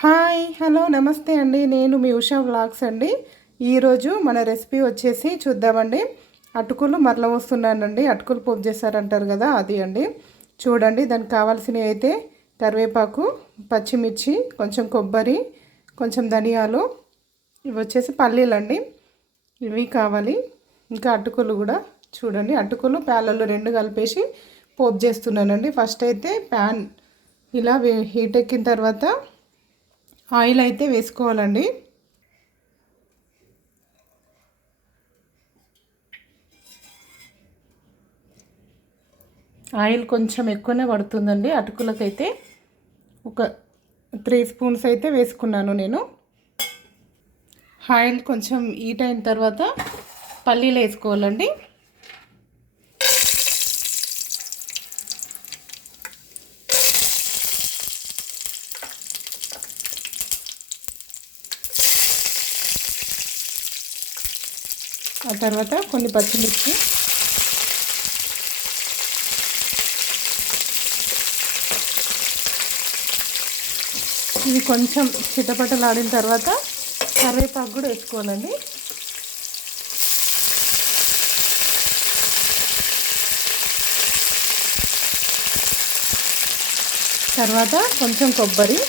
Hi hello నమస్తే అండి. నేను మీ ఉషా వ్లాగ్స్ అండి. ఈరోజు మన రెసిపీ వచ్చేసి చూద్దామండి. అటుకులు మరల వస్తున్నానండి. అటుకులు పోపు చేస్తారంటారు కదా, అది అండి. చూడండి, దానికి కావాల్సినవి అయితే కరివేపాకు, పచ్చిమిర్చి, కొంచెం కొబ్బరి, కొంచెం ధనియాలు, ఇవి వచ్చేసి పల్లీలండి. ఇవి కావాలి. ఇంకా అటుకులు కూడా చూడండి. అటుకులు ప్యాలల్లో రెండు కలిపేసి పోపు చేస్తున్నానండి. ఫస్ట్ అయితే ప్యాన్ ఇలా హీట్ ఎక్కిన తర్వాత ఆయిల్ అయితే వేసుకోవాలండి. ఆయిల్ కొంచెం ఎక్కువనే పడుతుందండి. అటుకులకైతే ఒక 3 స్పూన్స్ అయితే వేసుకున్నాను నేను. ఆయిల్ కొంచెం హీట్ అయిన తర్వాత పల్లీలు వేసుకోవాలండి. ఆ తర్వాత కొన్ని పచ్చిమిర్చి, ఇవి కొంచెం చిటపటలాడిన తర్వాత కరివేపాకు కూడా వేసుకోవాలండి. తర్వాత కొంచెం కొబ్బరి,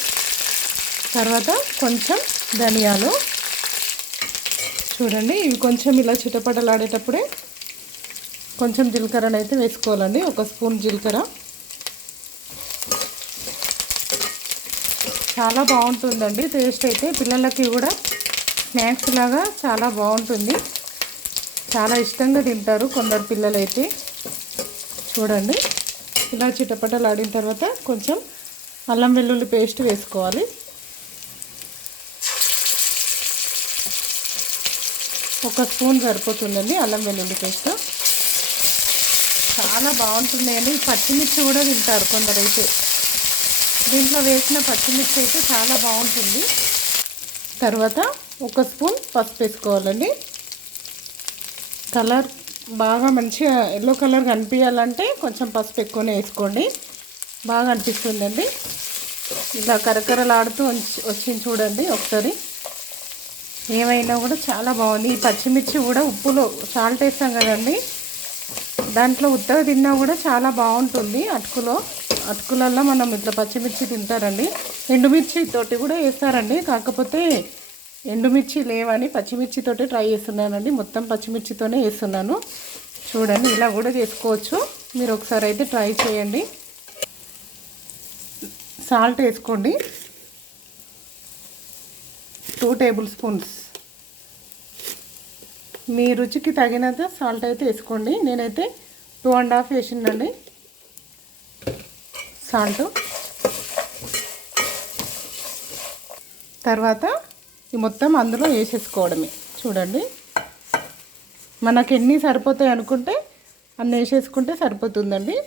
తర్వాత కొంచెం ధనియాలు. చూడండి, ఇవి కొంచెం ఇలా చిటపటలాడేటప్పుడే కొంచెం జీలకర్రను అయితే వేసుకోవాలండి. 1 స్పూన్ జీలకర్ర. చాలా బాగుంటుందండి టేస్ట్ అయితే. పిల్లలకి కూడా స్నాక్స్ లాగా చాలా బాగుంటుంది. చాలా ఇష్టంగా తింటారు కొందరు పిల్లలైతే. చూడండి, ఇలా చిటపటలాడిన తర్వాత కొంచెం అల్లం వెల్లుల్లి పేస్ట్ వేసుకోవాలి. 1 స్పూన్ సరిపోతుందండి అల్లం వెల్లుల్లి పేస్ట్. చాలా బాగుంటుందండి. పచ్చిమిర్చి కూడా తింటారు కొందరైతే. దీంట్లో వేసిన పచ్చిమిర్చి అయితే చాలా బాగుంటుంది. తర్వాత 1 స్పూన్ పసుపు వేసుకోవాలండి. కలర్ బాగా మంచిగా ఎల్లో కలర్ కనిపించాలంటే కొంచెం పసుపు ఎక్కువనే వేసుకోండి, బాగా అనిపిస్తుందండి. ఇలా కరకరలాడుతూ వచ్చింది చూడండి ఒకసారి. ఏమైనా కూడా చాలా బాగుంది. ఈ పచ్చిమిర్చి కూడా ఉప్పులో సాల్ట్ వేస్తాం కదండి, దాంట్లో ఉత్తగా తిన్నా కూడా చాలా బాగుంటుంది. అటుకులలో మనం ఇట్లా పచ్చిమిర్చి తింటారండి. ఎండుమిర్చి తోటి కూడా వేస్తారండి, కాకపోతే ఎండుమిర్చి లేవని పచ్చిమిర్చితోటి ట్రై చేస్తున్నానండి. మొత్తం పచ్చిమిర్చితోనే వేస్తున్నాను. చూడండి, ఇలా కూడా చేసుకోవచ్చు. మీరు ఒకసారి అయితే ట్రై చేయండి. సాల్ట్ వేసుకోండి, 2 టేబుల్ స్పూన్స్. మీ రుచికి తగినంత సాల్ట్ అయితే వేసుకోండి. నేనైతే 2.5 వేసిందండి సాల్ట్. తర్వాత ఈ మొత్తం అందులో వేసేసుకోవడమే. చూడండి, మనకు ఎన్ని సరిపోతాయి అనుకుంటే అన్ని వేసేసుకుంటే సరిపోతుందండి.